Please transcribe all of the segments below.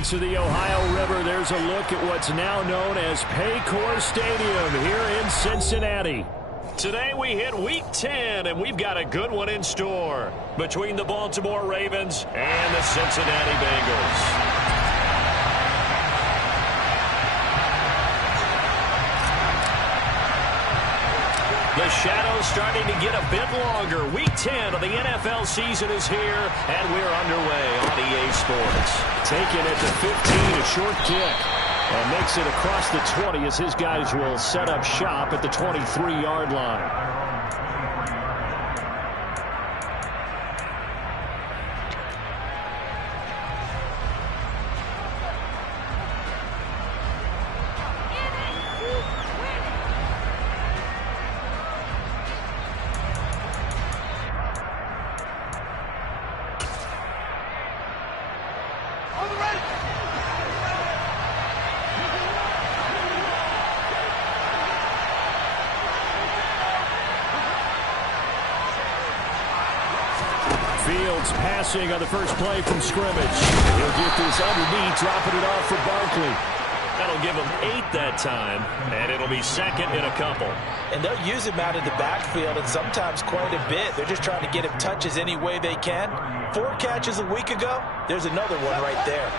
banks of the Ohio River, there's a look at what's now known as Paycor Stadium here in Cincinnati. Today we hit Week 10, and we've got a good one in store between the Baltimore Ravens and the Cincinnati Bengals. The shadow's starting to get a bit longer. Week 10 of the NFL season is here, and we're underway on EA Sports. Taking it to 15, a short kick. And makes it across the 20 as his guys will set up shop at the 23-yard line. Fields passing on the first play from scrimmage. He'll get this underneath, dropping it off for Barkley. That'll give him 8 that time, and it'll be second in a couple. And they'll use him out of the backfield, and sometimes quite a bit. They're just trying to get him touches any way they can. 4 catches a week ago, there's another one right there.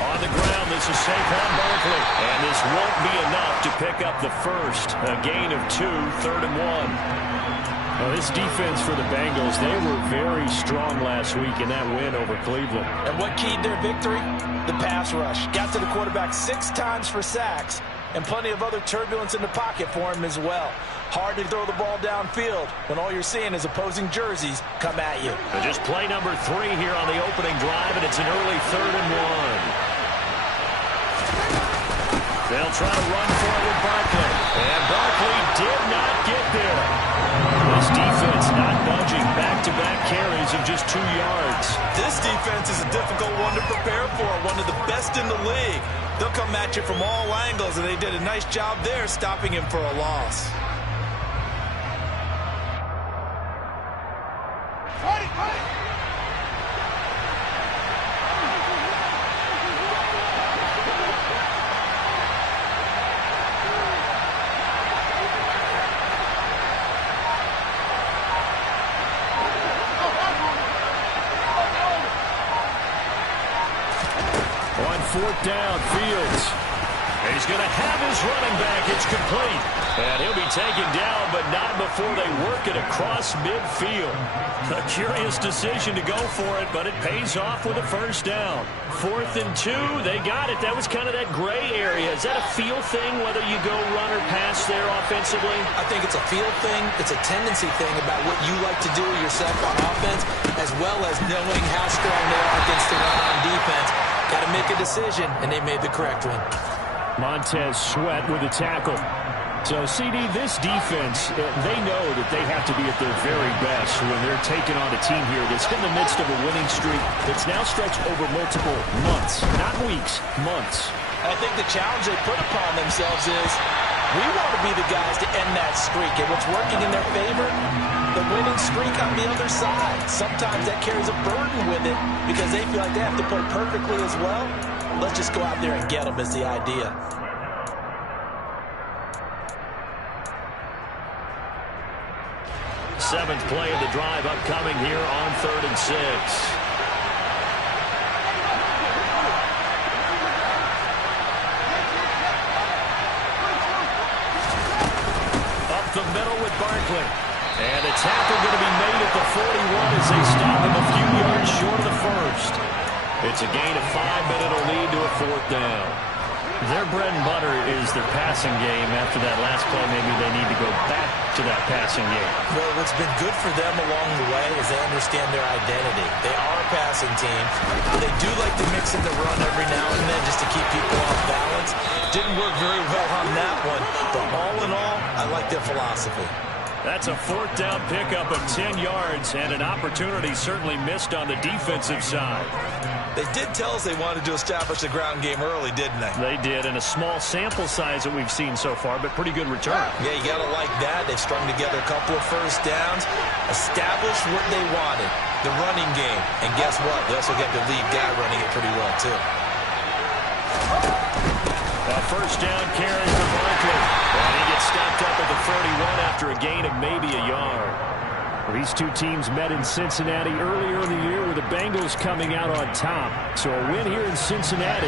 On the ground, this is Saquon Barkley. And this won't be enough to pick up the first. A gain of 2, 3rd and 1. Well, this defense for the Bengals, they were very strong last week in that win over Cleveland. And what keyed their victory? The pass rush. Got to the quarterback 6 times for sacks, and plenty of other turbulence in the pocket for him as well. Hard to throw the ball downfield when all you're seeing is opposing jerseys come at you. And just play number 3 here on the opening drive, and it's an early 3rd and 1. They'll try to run for it with Barkley. And Barkley did not get there. This defense not budging. Back-to-back carries of just 2 yards. This defense is a difficult one to prepare for. One of the best in the league. They'll come at you from all angles, and they did a nice job there stopping him for a loss. On 4th down, Fields. And he's going to have his running back. It's complete. And he'll be taken down, but not before they work it across midfield. A curious decision to go for it, but it pays off with a 1st down. 4th and 2, they got it. That was kind of that gray area. Is that a feel thing, whether you go run or pass there offensively? I think it's a feel thing. It's a tendency thing about what you like to do yourself on offense, as well as knowing how strong they are against the run on defense. Got to make a decision, and they made the correct one. Montez Sweat with a tackle. So, CD, this defense, they know that they have to be at their very best when they're taking on a team here that's in the midst of a winning streak that's now stretched over multiple months, not weeks, months. I think the challenge they put upon themselves is we want to be the guys to end that streak. And what's working in their favor? The winning streak on the other side. Sometimes that carries a burden with it because they feel like they have to play perfectly as well. Let's just go out there and get them is the idea. Seventh play of the drive upcoming here on 3rd and 6. Up the middle with Barkley. And a tackle going to be made at the 41 as they stop him a few yards short of the first. It's a gain of 5, but it'll lead to a 4th down. Their bread and butter is their passing game. After that last play, maybe they need to go back to that passing game. Well, what's been good for them along the way is they understand their identity. They are a passing team. They do like to mix in the run every now and then just to keep people off balance. Didn't work very well on that one, but all in all, I like their philosophy. That's a fourth down pickup of 10 yards and an opportunity certainly missed on the defensive side. They did tell us they wanted to establish the ground game early, didn't they? They did, and a small sample size that we've seen so far, but pretty good return. Yeah, you got to like that. They've strung together a couple of first downs, established what they wanted, the running game. And guess what? They also got the lead guy running it pretty well, too. A first down carry for Barkley. And he gets stopped up at the 31 after a gain of maybe a yard. These two teams met in Cincinnati earlier in the year with the Bengals coming out on top. So a win here in Cincinnati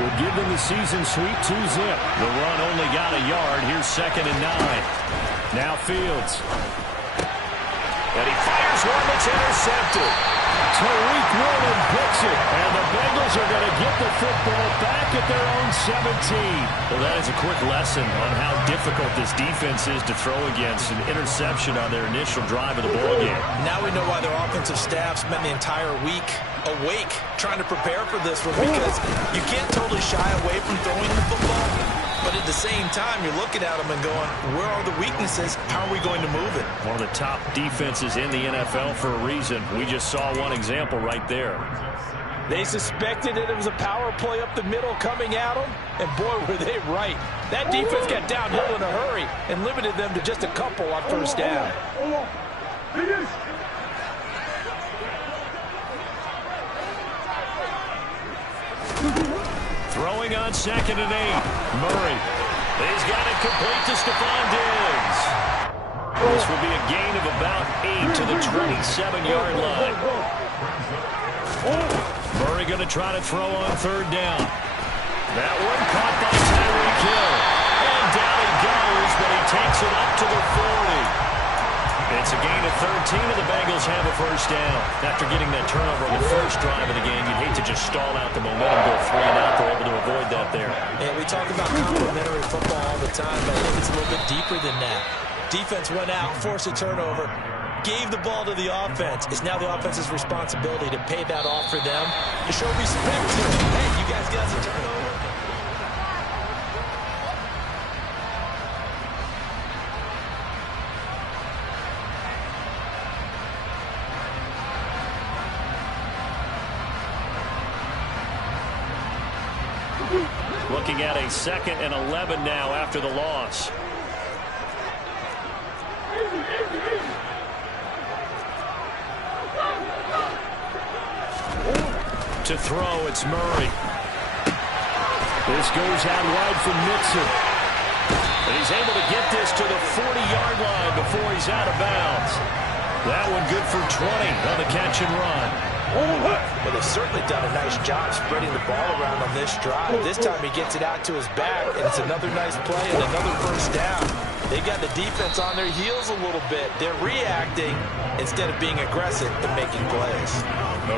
will give them the season sweep 2-zip. The run only got a yard. Here's 2nd and 9. Now Fields. And he fires one that's intercepted. Tariq Woolen picks it, and the Bengals are going to get the football back at their own 17. Well, that is a quick lesson on how difficult this defense is to throw against. An interception on their initial drive of the ballgame. Now we know why their offensive staff spent the entire week awake trying to prepare for this one, because you can't totally shy away from throwing the football. But at the same time, you're looking at them and going, where are the weaknesses? How are we going to move it? One of the top defenses in the NFL for a reason. We just saw one example right there. They suspected that it was a power play up the middle coming at them, and boy, were they right. That defense got downhill in a hurry and limited them to just a couple on first down. Throwing on 2nd and 8. Murray. He's got it complete to Stephon Diggs. This will be a gain of about 8 to the 27-yard line. Murray going to try to throw on 3rd down. That one caught by Tyreek Hill. And down he goes, but he takes it up to the 40. It's a gain of 13, and the Bengals have a first down. After getting that turnover on the first drive of the game, you'd hate to just stall out the momentum, go 3 and out. They're able to avoid that there. And we talk about complementary football all the time, but I think it's a little bit deeper than that. Defense went out, forced a turnover, gave the ball to the offense. It's now the offense's responsibility to pay that off for them, to show respect to them. Hey, you guys got some turnover. Looking at a 2nd and 11 now after the loss. To throw, it's Murray. This goes out wide for Mixon. And he's able to get this to the 40-yard line before he's out of bounds. That one good for 20 on the catch and run. Well, they've certainly done a nice job spreading the ball around on this drive. This time he gets it out to his back, and it's another nice play and another first down. They got the defense on their heels a little bit. They're reacting instead of being aggressive and making plays.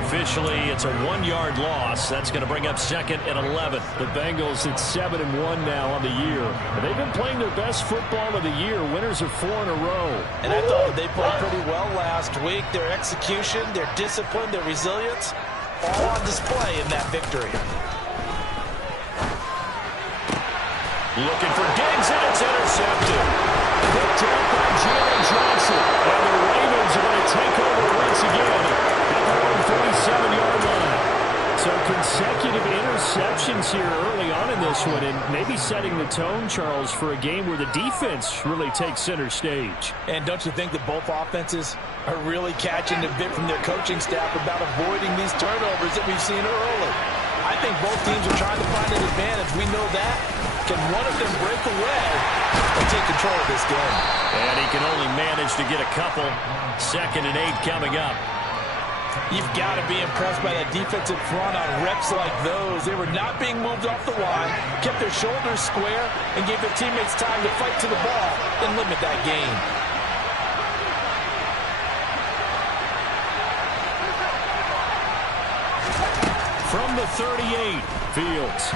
Officially, it's a 1-yard loss. That's going to bring up 2nd and 11. The Bengals at 7-1 now on the year. And they've been playing their best football of the year. Winners of 4 in a row. And I thought they played pretty well last week. Their execution, their discipline, their resilience, all on display in that victory. Looking for Diggs, and it's intercepted. Picked up by Jaron Johnson. And the Ravens are going to take over once again at their own 37-yard line. So consecutive interceptions here early on in this one, and maybe setting the tone, Charles, for a game where the defense really takes center stage. And don't you think that both offenses are really catching the bit from their coaching staff about avoiding these turnovers that we've seen early? I think both teams are trying to find an advantage. We know that. Can one of them break away and take control of this game? And he can only manage to get a couple. 2nd and 8 coming up. You've got to be impressed by that defensive front on reps like those. They were not being moved off the line, kept their shoulders square, and gave their teammates time to fight to the ball and limit that gain. From the 38, Fields.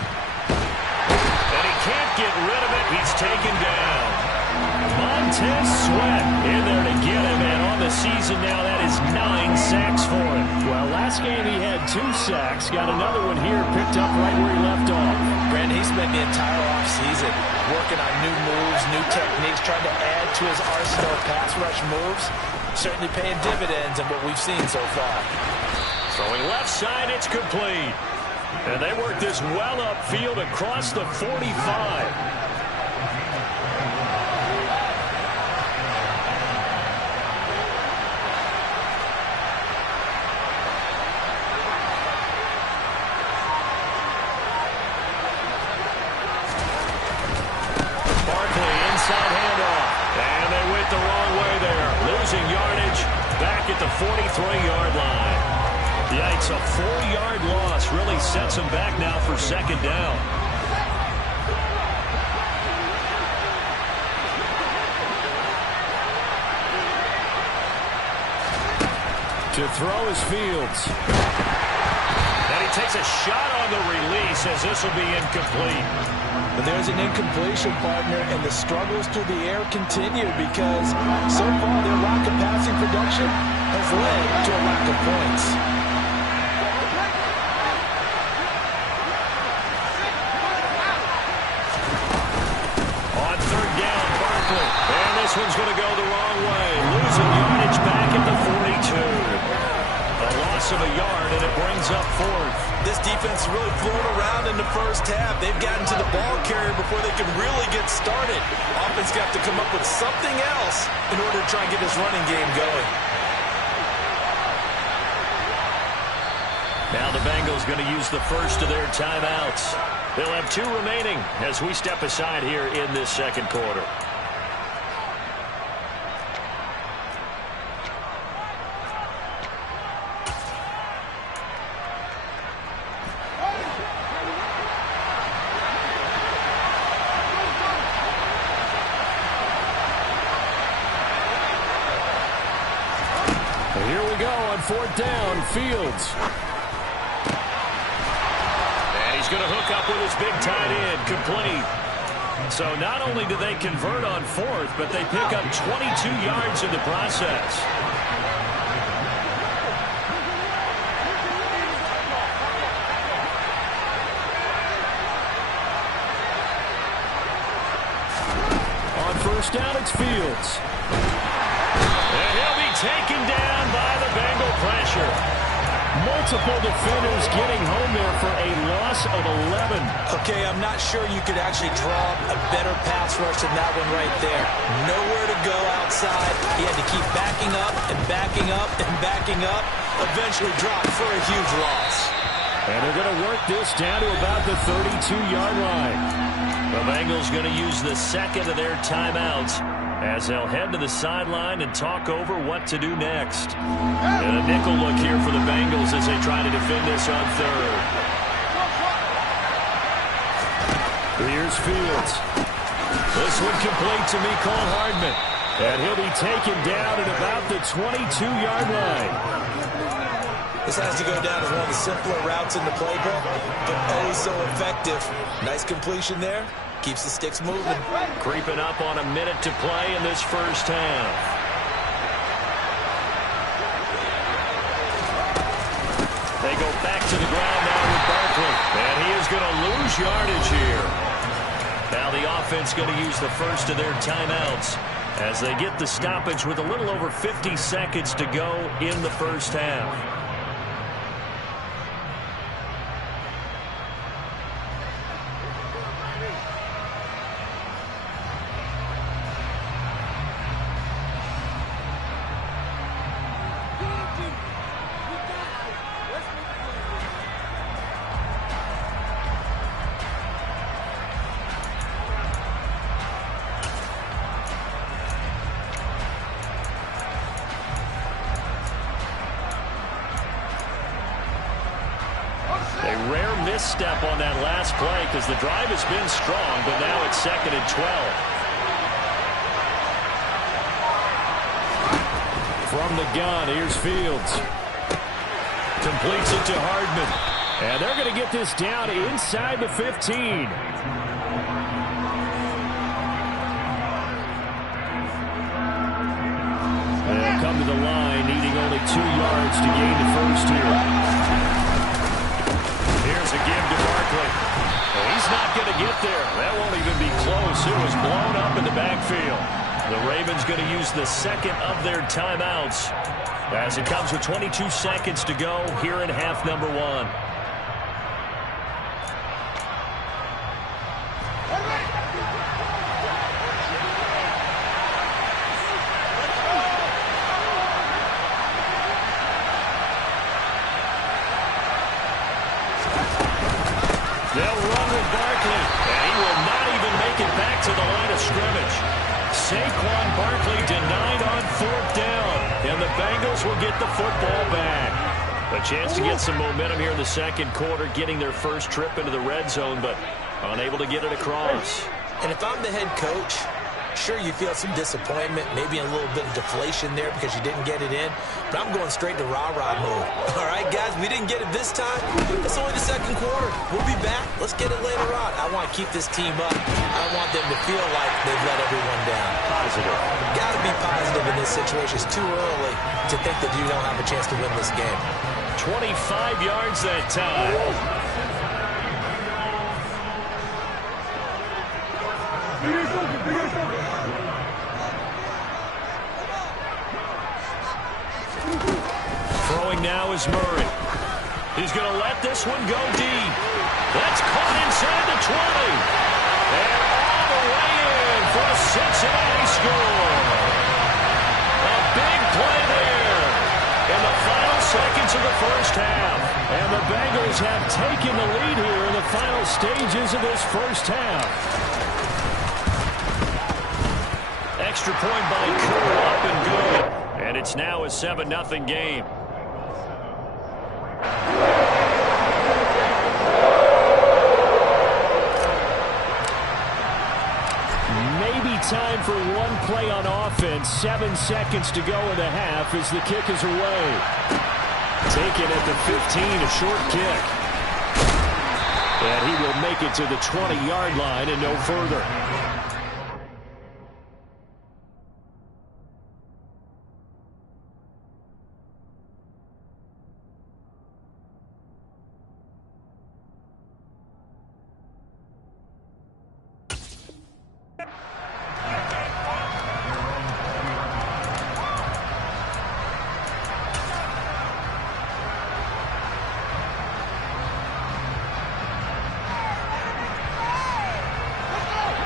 And he can't get rid of it. He's taken down. Montez Sweat in there to get him, and on the season now, that is 9 sacks for him. Well, last game he had 2 sacks. Got another one here, picked up right where he left off. Brandon, he spent the entire offseason working on new moves, new techniques, trying to add to his arsenal of pass rush moves. Certainly paying dividends in what we've seen so far. Throwing left side, it's complete. And they work this well upfield across the 45. The wrong way there. Losing yardage back at the 43-yard line. Yikes, a 4-yard loss really sets them back now for second down. To throw is Fields. And he takes a shot on the release as this will be incomplete. But there's an incompletion, partner, and the struggles through the air continue because so far their lack of passing production has led to a lack of points. On third down, Barkley. And this one's going to go the wrong way. Losing yardage back at the 42. A loss of a yard, and it brings up fourth. This defense really flew around in the first half. They've gotten to the ball carrier before they can really get started. Offense got to come up with something else in order to try and get this running game going. Now the Bengals going to use the first of their timeouts. They'll have 2 remaining as we step aside here in this second quarter. Here we go on fourth down, Fields. And he's going to hook up with his big tight end, complete. So not only do they convert on fourth, but they pick up 22 yards in the process. On first down, it's Fields. And he'll be taken down by the Bengal pressure. Multiple defenders getting home there for a loss of 11. Okay, I'm not sure you could actually draw a better pass rush than that one right there. Nowhere to go outside. He had to keep backing up and backing up and backing up. Eventually dropped for a huge loss. And they're going to work this down to about the 32-yard line. The Bengals going to use the second of their timeouts as they'll head to the sideline and talk over what to do next. And a nickel look here for the Bengals as they try to defend this on third. Here's Fields. This one complete to Mecole Hardman. And he'll be taken down at about the 22-yard line. This has to go down as one of the simpler routes in the playbook, but oh so effective. Nice completion there. Keeps the sticks moving. Creeping up on a minute to play in this first half. They go back to the ground now with Barkley. And he is going to lose yardage here. Now the offense going to use the first of their timeouts as they get the stoppage with a little over 50 seconds to go in the first half. Step on that last play because the drive has been strong, but now it's 2nd and 12. From the gun, here's Fields. Completes it to Hardman. And they're going to get this down inside the 15. come to the line, needing only 2 yards to gain the first here. Here's a give to Barkley. Well, he's not going to get there. That won't even be close. It was blown up in the backfield. The Ravens going to use the second of their timeouts as it comes with 22 seconds to go here in half number 1. They'll run with Barkley, and he will not even make it back to the line of scrimmage. Saquon Barkley denied on 4th down, and the Bengals will get the football back. A chance to get some momentum here in the second quarter, getting their first trip into the red zone, but unable to get it across. And if I'm the head coach, sure, you feel some disappointment, maybe a little bit of deflation there because you didn't get it in, but I'm going straight to rah-rah mode. All right, guys, we didn't get it this time. It's only the second quarter. We'll be back. Let's get it later on. I want to keep this team up. I don't want them to feel like they've let everyone down. Positive. Got to be positive in this situation. It's too early to think that you don't have a chance to win this game. 25 yards that time. Throwing now is Murray. He's going to let this one go deep. That's caught inside the 20. And all the way in for a Cincinnati score. A big play there in the final seconds of the first half. And the Bengals have taken the lead here in the final stages of this first half. Extra point by Cool, up and good. And it's now a 7-0 game. Maybe time for one play on offense. 7 seconds to go in the half as the kick is away. Taken at the 15, a short kick. And he will make it to the 20-yard line and no further.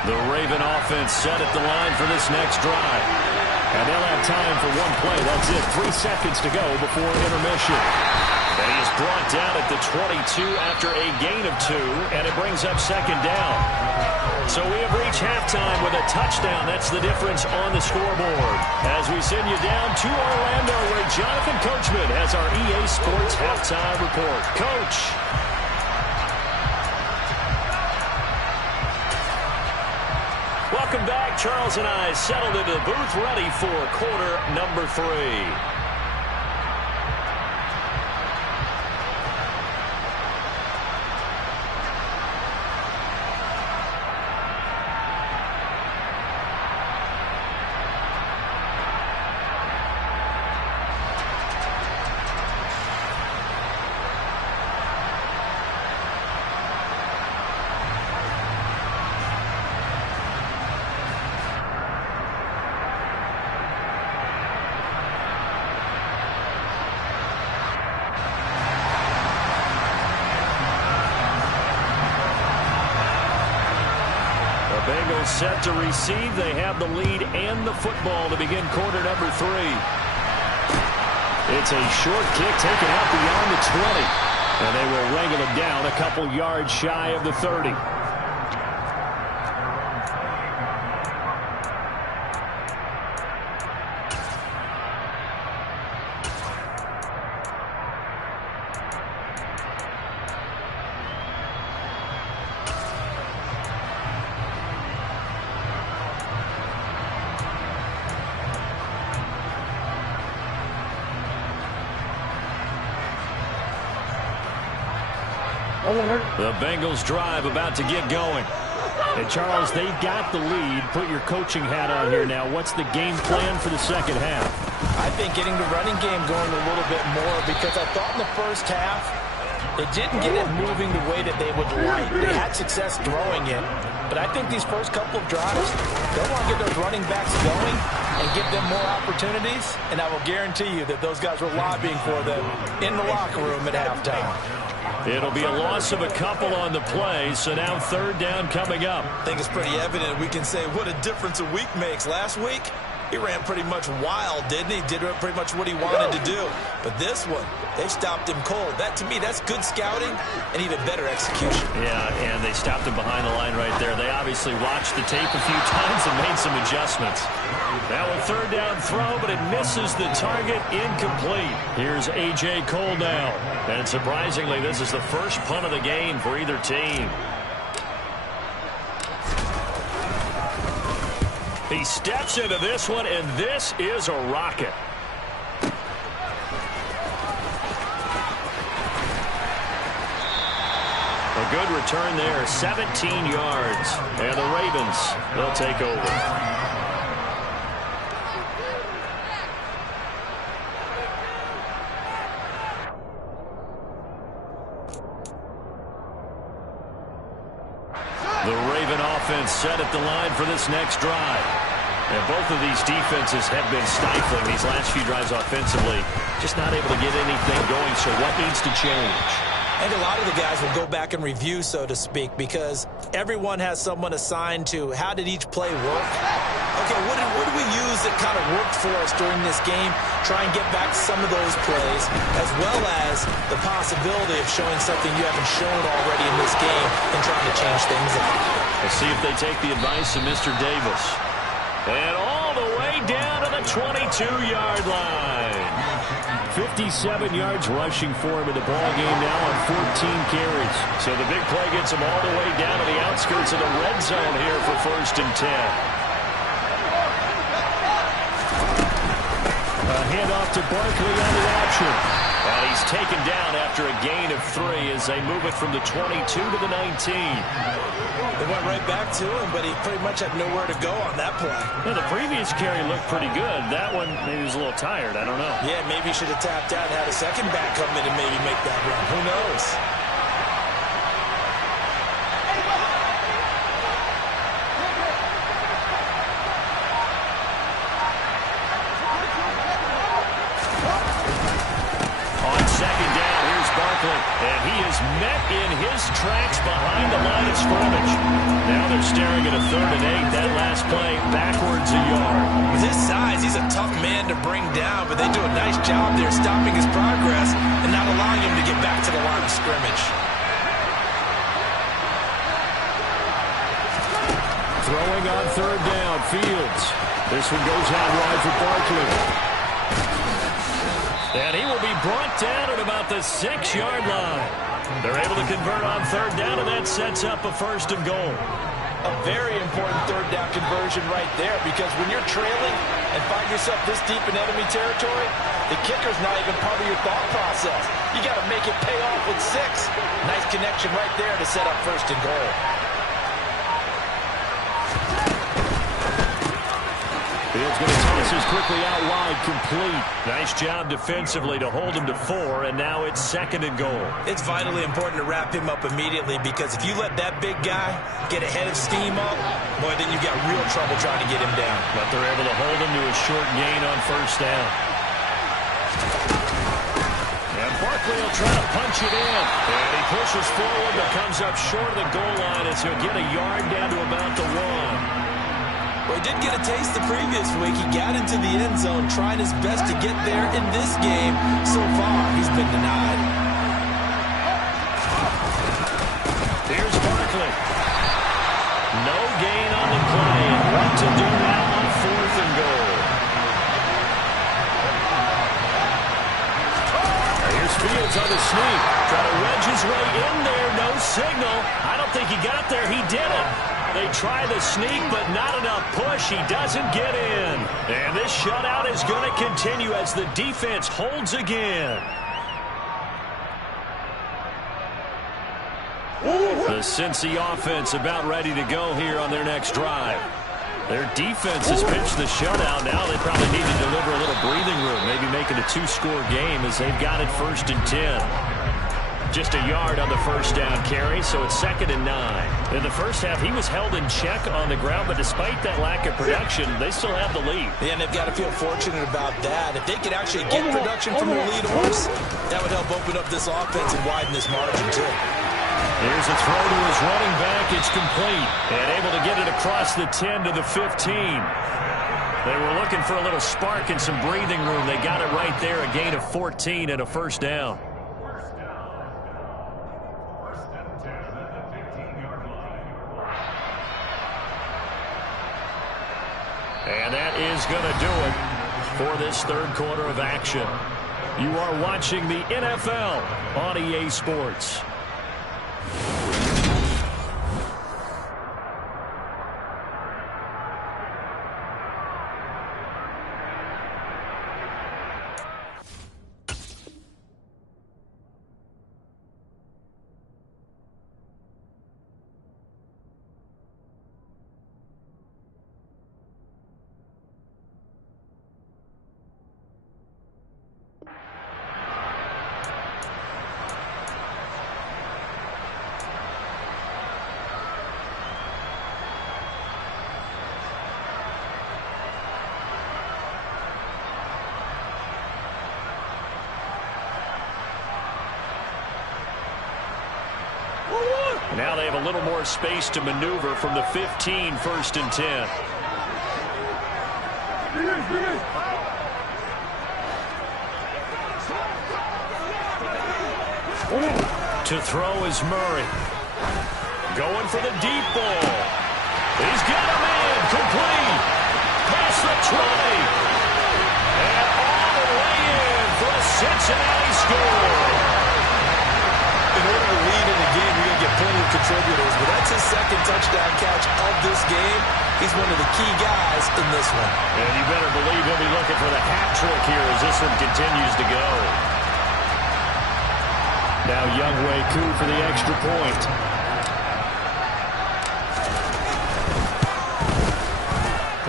The Raven offense set at the line for this next drive. And they'll have time for one play. That's it. 3 seconds to go before intermission. And he is brought down at the 22 after a gain of 2, and it brings up second down. So we have reached halftime with a touchdown. That's the difference on the scoreboard. As we send you down to Orlando, where Jonathan Coachman has our EA Sports halftime report. Coach. Welcome back. Charles and I settled into the booth, ready for quarter number 3. Bengals set to receive. They have the lead and the football to begin quarter number 3. It's a short kick taken out beyond the 20. And they will wrangle him down a couple yards shy of the 30. The Bengals drive about to get going. And, Charles, they've got the lead. Put your coaching hat on here now. What's the game plan for the second half? I think getting the running game going a little bit more, because I thought in the first half it didn't get it moving the way that they would like. They had success throwing it, but I think these first couple of drives, they'll want to get those running backs going and give them more opportunities, and I will guarantee you that those guys were lobbying for them in the locker room at halftime. It'll be a loss of a couple on the play, so now third down coming up. I think it's pretty evident we can say what a difference a week makes. Last week, he ran pretty much wild, didn't he? Did pretty much what he wanted to do. But this one, they stopped him cold. That, to me, that's good scouting and even better execution. Yeah, and they stopped him behind the line right there. They obviously watched the tape a few times and made some adjustments. Now a third down throw, but it misses the target, incomplete. Here's A.J. Cole now. And surprisingly, this is the first punt of the game for either team. He steps into this one, and this is a rocket. A good return there, 17 yards. And the Ravens, they'll take over. The Raven offense set at the line for this next drive. And both of these defenses have been stifling these last few drives offensively. Just not able to get anything going, so what needs to change? And a lot of the guys will go back and review, so to speak, because everyone has someone assigned to how did each play work. Okay, what did we use that kind of worked for us during this game? Try and get back some of those plays, as well as the possibility of showing something you haven't shown already in this game and trying to change things up. Let's see if they take the advice of Mr. Davis. And all the way down to the 22-yard line. 57 yards rushing for him in the ballgame now on 14 carries. So the big play gets him all the way down to the outskirts of the red zone here for 1st and 10. A handoff to Barkley on the option. And he's taken down after a gain of 3 as they move it from the 22 to the 19. They went right back to him, but he pretty much had nowhere to go on that play. Well, the previous carry looked pretty good. That one, maybe he was a little tired. I don't know. Yeah, maybe he should have tapped out and had a second back come in and maybe make that run. Who knows? And he is met in his tracks behind the line of scrimmage. Now they're staring at a 3rd and 8. That last play backwards a yard. With his size, he's a tough man to bring down, but they do a nice job there stopping his progress and not allowing him to get back to the line of scrimmage. Throwing on 3rd down, Fields. This one goes out wide for Barkley. And he will be brought down at about the 6-yard line. They're able to convert on 3rd down, and that sets up a 1st and goal. A very important 3rd down conversion right there, because when you're trailing and find yourself this deep in enemy territory, the kicker's not even part of your thought process. You got to make it pay off with 6. Nice connection right there to set up 1st and goal. Fields going to toss this quickly out wide, complete. Nice job defensively to hold him to 4, and now it's 2nd and goal. It's vitally important to wrap him up immediately, because if you let that big guy get ahead of steam up, boy, then you got real trouble trying to get him down. But they're able to hold him to a short gain on 1st down. And Barkley will try to punch it in. And he pushes forward, but comes up short of the goal line as he'll get a yard down to about the 1. Well, he did get a taste the previous week. He got into the end zone, trying his best to get there in this game. So far, he's been denied. Here's Barkley. No gain on the play. And what to do now on 4th and goal. Here's Fields on the sneak. Trying to wedge his way in there. No signal. I don't think he got there. He didn't. They try the sneak, but not enough push. He doesn't get in. And this shutout is going to continue as the defense holds again. The Cincy offense about ready to go here on their next drive. Their defense has pitched the shutout. Now they probably need to deliver a little breathing room, maybe make it a two-score game as they've got it 1st and 10. Just a yard on the first down carry, so it's 2nd and 9. In the first half, he was held in check on the ground, but despite that lack of production, they still have the lead. Yeah, and they've got to feel fortunate about that. If they could actually get production from their lead horse, that would help open up this offense and widen this margin, too. Here's a throw to his running back. It's complete. And able to get it across the 10 to the 15. They were looking for a little spark and some breathing room. They got it right there, a gain of 14 and a first down. And that is going to do it for this third quarter of action. You are watching the NFL on EA Sports. Now they have a little more space to maneuver from the 15, 1st and 10. To throw is Murray. Going for the deep ball. He's got a man. Complete. Past the 20. And all the way in for a Cincinnati score. In order to lead in the game, you're going to get plenty of contributors, but that's his 2nd touchdown catch of this game. He's one of the key guys in this one. And you better believe he'll be looking for the hat trick here as this one continues to go. Now Younghoe Koo for the extra point.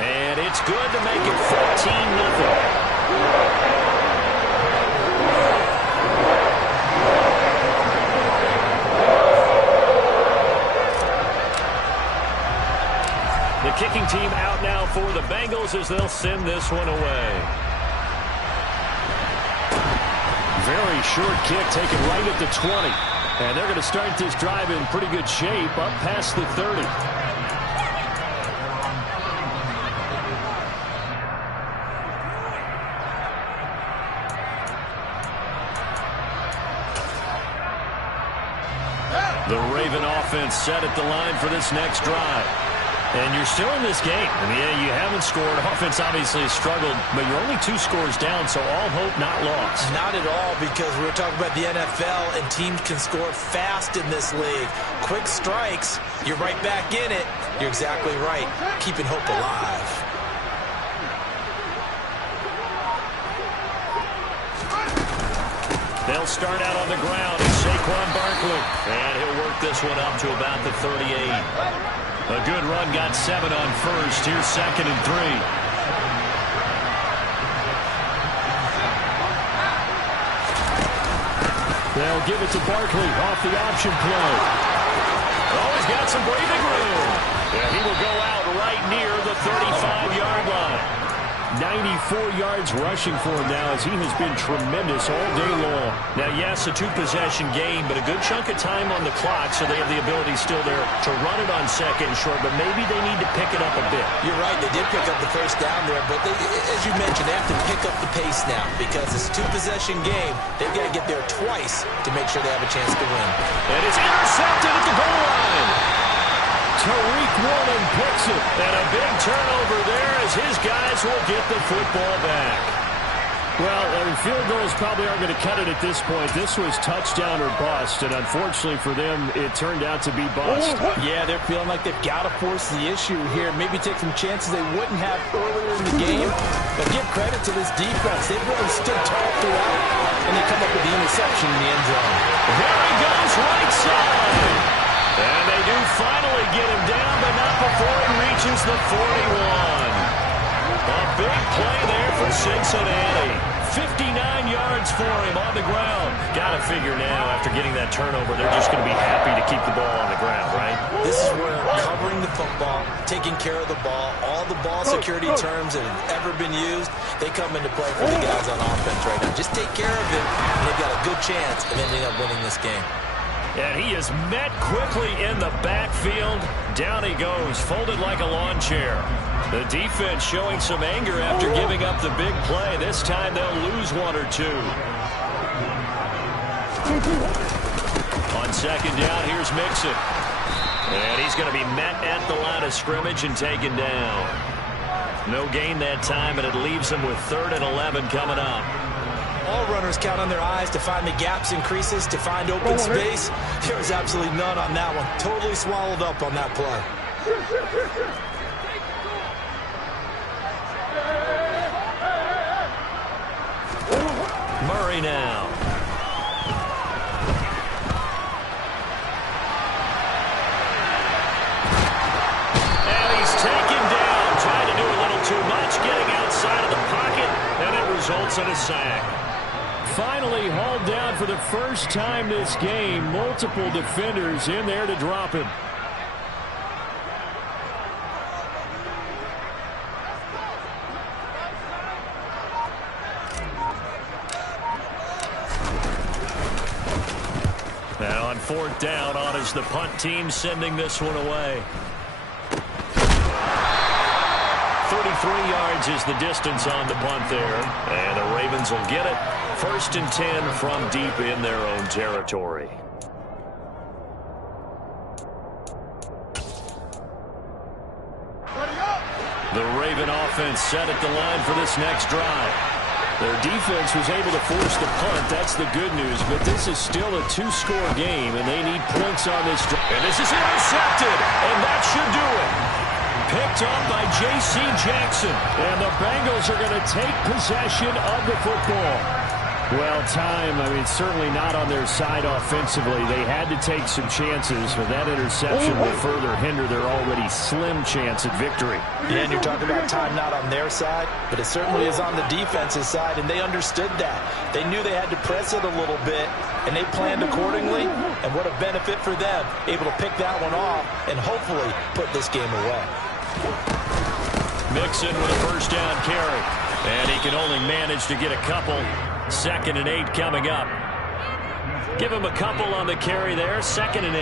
And it's good to make it 14-0. The kicking team out now for the Bengals as they'll send this one away. Very short kick taken right at the 20. And they're going to start this drive in pretty good shape up past the 30. The Raven offense set at the line for this next drive. And you're still in this game. I mean, yeah, you haven't scored. Offense obviously has struggled, but you're only 2 scores down, so all hope not lost. Not at all, because we're talking about the NFL, and teams can score fast in this league. Quick strikes, you're right back in it. You're exactly right. Keeping hope alive. They'll start out on the ground. It's Saquon Barkley. And he'll work this one up to about the 38. A good run, got 7 on first. Here's 2nd and 3. They'll give it to Barkley off the option play. Oh, he's got some breathing room. Yeah, he will go out right near the 35-yard line. 94 yards rushing for him now as he has been tremendous all day long. Now, yes, a 2-possession game, but a good chunk of time on the clock, so they have the ability still there to run it on 2nd and short, but maybe they need to pick it up a bit. You're right. They did pick up the first down there, but they, as you mentioned, they have to pick up the pace now because it's a 2-possession game. They've got to get there twice to make sure they have a chance to win. And it's intercepted at the goal line. Tariq Woolen picks it. And a big turnover there as his guys will get the football back. Well, field goals probably aren't going to cut it at this point. This was touchdown or bust, and unfortunately for them, it turned out to be bust. Yeah, they're feeling like they've got to force the issue here. Maybe take some chances they wouldn't have earlier in the game. But give credit to this defense. They've really stood tall throughout, and they come up with the interception in the end zone. There he goes, right side. And they do finally get him down, but not before he reaches the 41. A big play there for Cincinnati. 59 yards for him on the ground. Got to figure now, after getting that turnover, they're just going to be happy to keep the ball on the ground, right? This is where covering the football, taking care of the ball, all the ball security terms that have ever been used, they come into play for the guys on offense right now. Just take care of it, and they've got a good chance of ending up winning this game. And he is met quickly in the backfield. Down he goes, folded like a lawn chair. The defense showing some anger after giving up the big play. This time they'll lose one or two. On second down, here's Mixon. And he's going to be met at the line of scrimmage and taken down. No gain that time, and it leaves him with 3rd and 11 coming up. All runners count on their eyes to find the gaps and creases, to find open space. There was absolutely none on that one. Totally swallowed up on that play. Murray now. And he's taken down. Trying to do a little too much, getting outside of the pocket, and it results in a sack. Finally hauled down for the first time this game. Multiple defenders in there to drop him. Now on 4th down, on is the punt team sending this one away. 33 yards is the distance on the punt there. And the Ravens will get it. 1st and 10 from deep in their own territory. The Raven offense set at the line for this next drive. Their defense was able to force the punt. That's the good news. But this is still a 2-score game, and they need points on this drive. And this is intercepted, and that should do it. Picked up by J.C. Jackson. And the Bengals are going to take possession of the football. Well, time, certainly not on their side offensively. They had to take some chances, but that interception will further hinder their already slim chance at victory. Yeah, and you're talking about time not on their side, but it certainly is on the defense's side, and they understood that. They knew they had to press it a little bit, and they planned accordingly, and what a benefit for them, able to pick that one off and hopefully put this game away. Mixon with a 1st down carry, and he can only manage to get a couple. 2nd and 8 coming up. Give him a couple on the carry there. 2nd and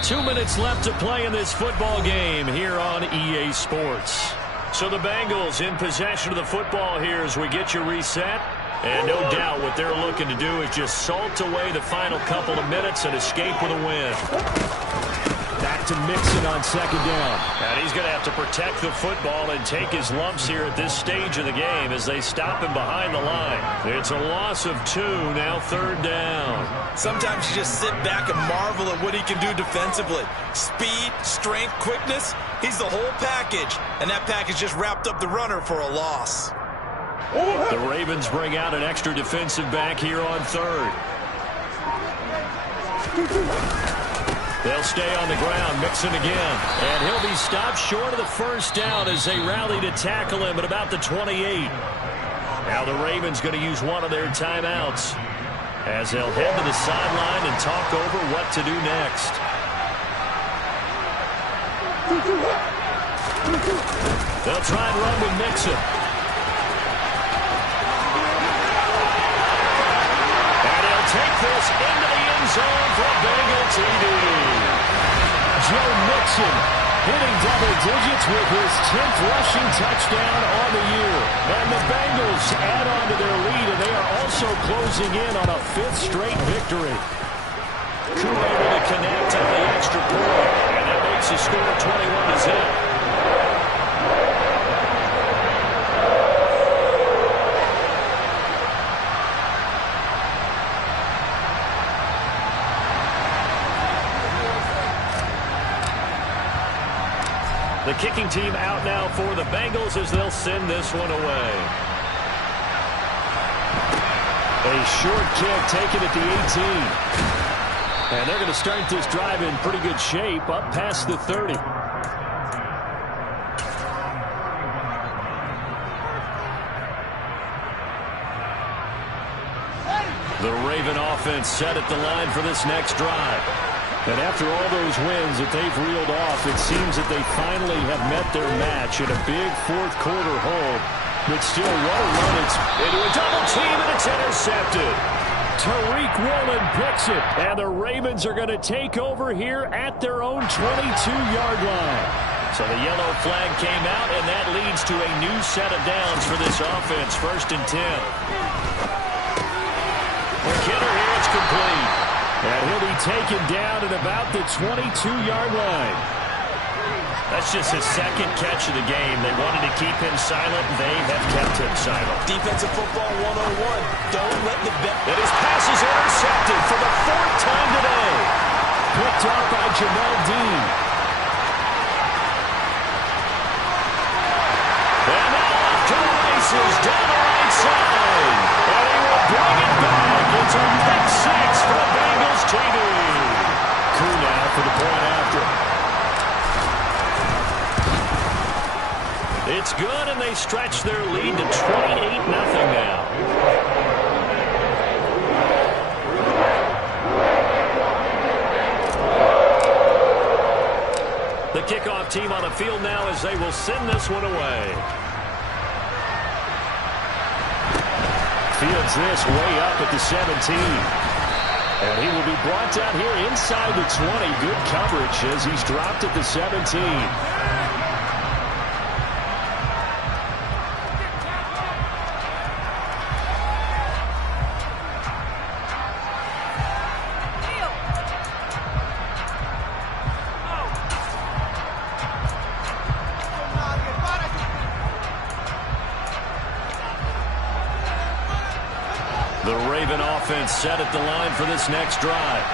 8. 2 minutes left to play in this football game here on EA Sports. So the Bengals in possession of the football here as we get you reset. And no doubt what they're looking to do is just salt away the final couple of minutes and escape with a win. Back to Mixon on 2nd down. And he's going to have to protect the football and take his lumps here at this stage of the game as they stop him behind the line. It's a loss of 2, now 3rd down. Sometimes you just sit back and marvel at what he can do defensively. Speed, strength, quickness, he's the whole package. And that package just wrapped up the runner for a loss. The Ravens bring out an extra defensive back here on 3rd. They'll stay on the ground. Mixon again. And he'll be stopped short of the 1st down as they rally to tackle him at about the 28. Now the Ravens going to use one of their timeouts as they'll head to the sideline and talk over what to do next. They'll try and run with Mixon. And he'll take this into the end zone for a Bengal TD. Joe Mixon hitting double digits with his 10th rushing touchdown on the year. And the Bengals add on to their lead, and they are also closing in on a 5th straight victory. Koo able to connect on the extra point, and that makes the score 21-0. The kicking team out now for the Bengals as they'll send this one away. A short kick taken at the 18. And they're going to start this drive in pretty good shape, up past the 30. The Raven offense set at the line for this next drive. And after all those wins that they've reeled off, it seems that they finally have met their match in a big fourth quarter hold. But still, what a run. It's into a double team, and it's intercepted. Tariq Woolen picks it, and the Ravens are going to take over here at their own 22-yard line. So the yellow flag came out, and that leads to a new set of downs for this offense. 1st and 10. McKinnon here, it's complete. And he'll be taken down at about the 22-yard line. That's just his second catch of the game. They wanted to keep him silent. They have kept him silent. Defensive football 101. Don't let the bet. And his pass is intercepted for the 4th time today. Picked up by Jamel Dean. And now off to the races down the right side. And he will bring it back. It's a pick 6 for the Bengals TD. Koo now for the point after. It's good, and they stretch their lead to 28-0 now. The kickoff team on the field now as they will send this one away. Fields this way up at the 17. And he will be brought down here inside the 20. Good coverage as he's dropped at the 17. The Raven offense set at the line for this next drive.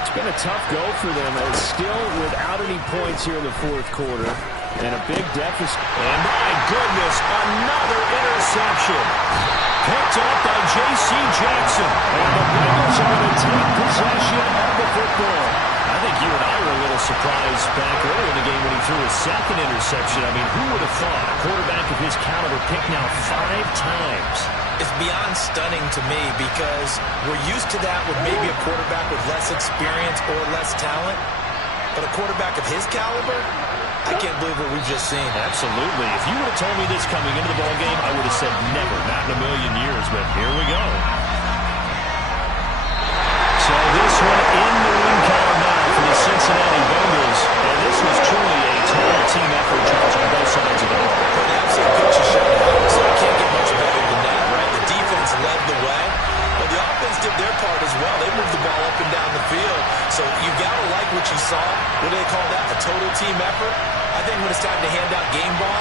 It's been a tough go for them, as still without any points here in the fourth quarter. And a big deficit. And my goodness, another interception. Picked up by J.C. Jackson. And the Bengals are going to take possession of the football. I think you and I were a little surprised back earlier in the game when he threw his second interception. I mean, who would have thought a quarterback of his caliber picked now 5 times? It's beyond stunning to me because we're used to that with maybe a quarterback with less experience or less talent. But a quarterback of his caliber, I can't believe what we've just seen. Absolutely. If you would have told me this coming into the ballgame, I would have said never, not in a million years. But here we go. So this one in the win column now for the Cincinnati Bengals. And this was truly a total team effort, Charles, on both sides of the ball. An absolute picture shutout. So it can't get much better than that, right? The defense led the way. But the offense did their part as well. They moved the ball up and down the field. So you got to like what you saw. What do they call that? A total team effort? I think when it's time to hand out game balls,